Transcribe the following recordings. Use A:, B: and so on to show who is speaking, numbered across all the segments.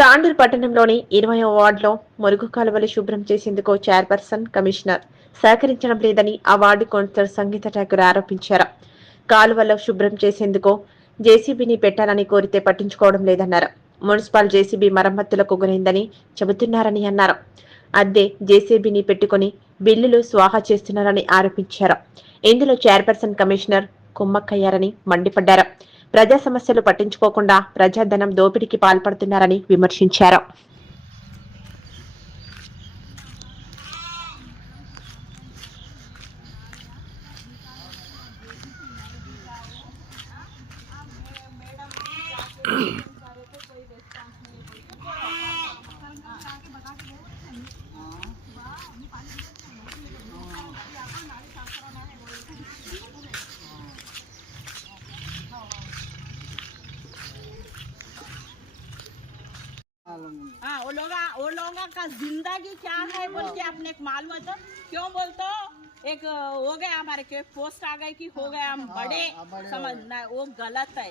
A: తాండూరు పట్టణంలోని ఇరవై వార్డులో మురుగు కాలువలు శుభ్రం చేసేందుకు చైర్పర్సన్ కమిషనర్ సహకరించడం లేదని ఆ వార్డు కౌన్సిలర్ సంగీత ఠాకూర్ ఆరోపించారు. కాలువలో శుభ్రం చేసేందుకు జేసీబీని పెట్టాలని కోరితే పట్టించుకోవడం లేదన్నారు. మున్సిపల్ జేసీబీ మరమ్మతులకు గురైందని చెబుతున్నారని అన్నారు. అద్దె జేసీబీని పెట్టుకుని బిల్లులు స్వాహా చేస్తున్నారని ఆరోపించారు. ఇందులో చైర్పర్సన్ కమిషనర్ కుమ్మక్కయ్యారని మండిపడ్డారు. ప్రజా సమస్యలు పట్టించుకోకుండా ప్రజాధనం దోపిడీకి పాల్పడుతున్నారని విమర్శించారు.
B: हाँ वो लोग वो लोगों का ज़िंदगी क्या है बोल के अपने मालूम है तो? क्यों बोलते हो? एक हो गया हमारे के पोस्ट आ गई कि हो गया हम बड़े। समझना वो गलत है।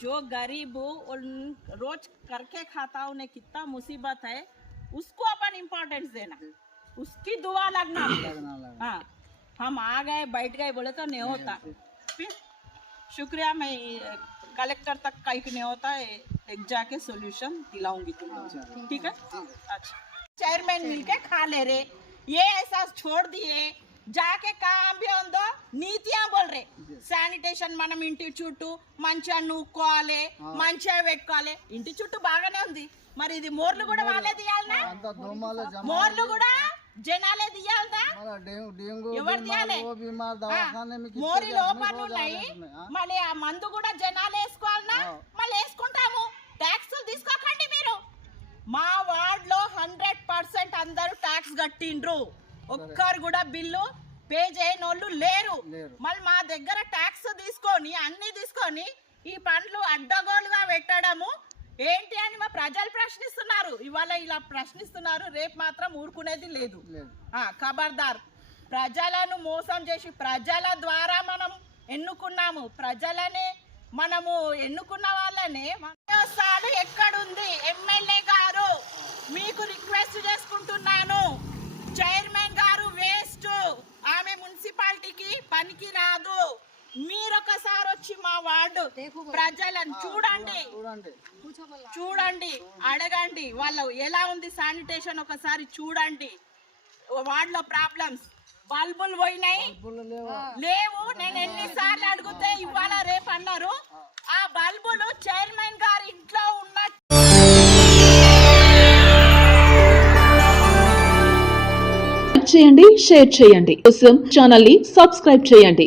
B: जो गरीब हो, रोज करके खाता उन्हें कितना मुसीबत है उसको अपन इम्पोर्टेंस देना। उसकी दुआ लगना। हाँ। हम आ गए बैठ गए बोले तो नहीं होता। फिर शुक्रिया मैं कलेक्टर तक कहीं नहीं होता है एक जाके सॉल्यूशन दिलाऊंगी तुम्हें ठीक है अच्छा चेयरमैन मिलके खा ले रे ये ऐसा छोड़ दिए जाके काम भी ఉందో నీతియా బోల్రే శానిటేషన్ మనం ఇంటి చుట్టూ మంచిగా నూక్కోవాలి మంచిగా పెట్టుకోవాలి ఇంటి చుట్టూ బాగానే ఉంది మరి ఇది మోర్లు కూడా వాళ్ళే తీయాలనా
C: అంత దోమలు జమ
B: మోర్లు కూడా జనాలే తీయాలనా
C: మళ్ళా డెంగ్యూ డెంగ్యూ
B: ఎవరు
C: बीमार
B: తీయాలి మోరి లోపాలు ఉన్నాయి. మళ్ళీ ఆ మందు కూడా జనాలు వేసుకోవాలన్నా మళ్ళీ వేసుకుంటాము. ట్యాక్సులు తీసుకోకండి మీరు. మా వార్డ్లో హండ్రెడ్ పర్సెంట్ అందరూ ట్యాక్స్ కట్టిండ్రు. ఒక్కరు కూడా బిల్లు పే చేయనోళ్ళు లేరు. మళ్ళీ మా దగ్గర ట్యాక్స్ తీసుకొని అన్ని తీసుకొని ఈ పండ్లు అడ్డగోలుగా పెట్టడము ఏంటి ప్రజలు ప్రశ్నిస్తున్నారు. ఇవాళ ఇలా ప్రశ్నిస్తున్నారు. రేపు మాత్రం ఊరుకునేది లేదు. ఖబర్దార్. ప్రజలను మోసం చేసి ప్రజల ద్వారా మనం ఎన్నుకున్నాము. ప్రజలనే మనము ఎన్నుకున్న వాళ్ళనే వస్తాడు ఎక్కడుంది? ఎమ్మెల్యే గారు మీకు రిక్వెస్ట్ చేసుకుంటున్నాను. మీరొకసారి వచ్చి మా వార్డు ప్రజలను చూడండి.
C: చూడండి.
B: చూడండి అడగండి. వాళ్ళు ఎలా ఉంది శానిటేషన్ ఒకసారి చూడండి. వాటిలో ప్రాబ్లమ్స్. బల్బులు పోయినాయి.
C: లేవా?
B: నేను ఎన్నిసార్లు అడిగితే ఇవాళ రేపు అన్నారు. ఆ బల్బులు చైర్మన్ గారి ఇంట్లో ఉన్న
D: లైక్ చేయండి షేర్ చేయండి. కోసం ఛానల్ని సబ్స్క్రైబ్ చేయండి.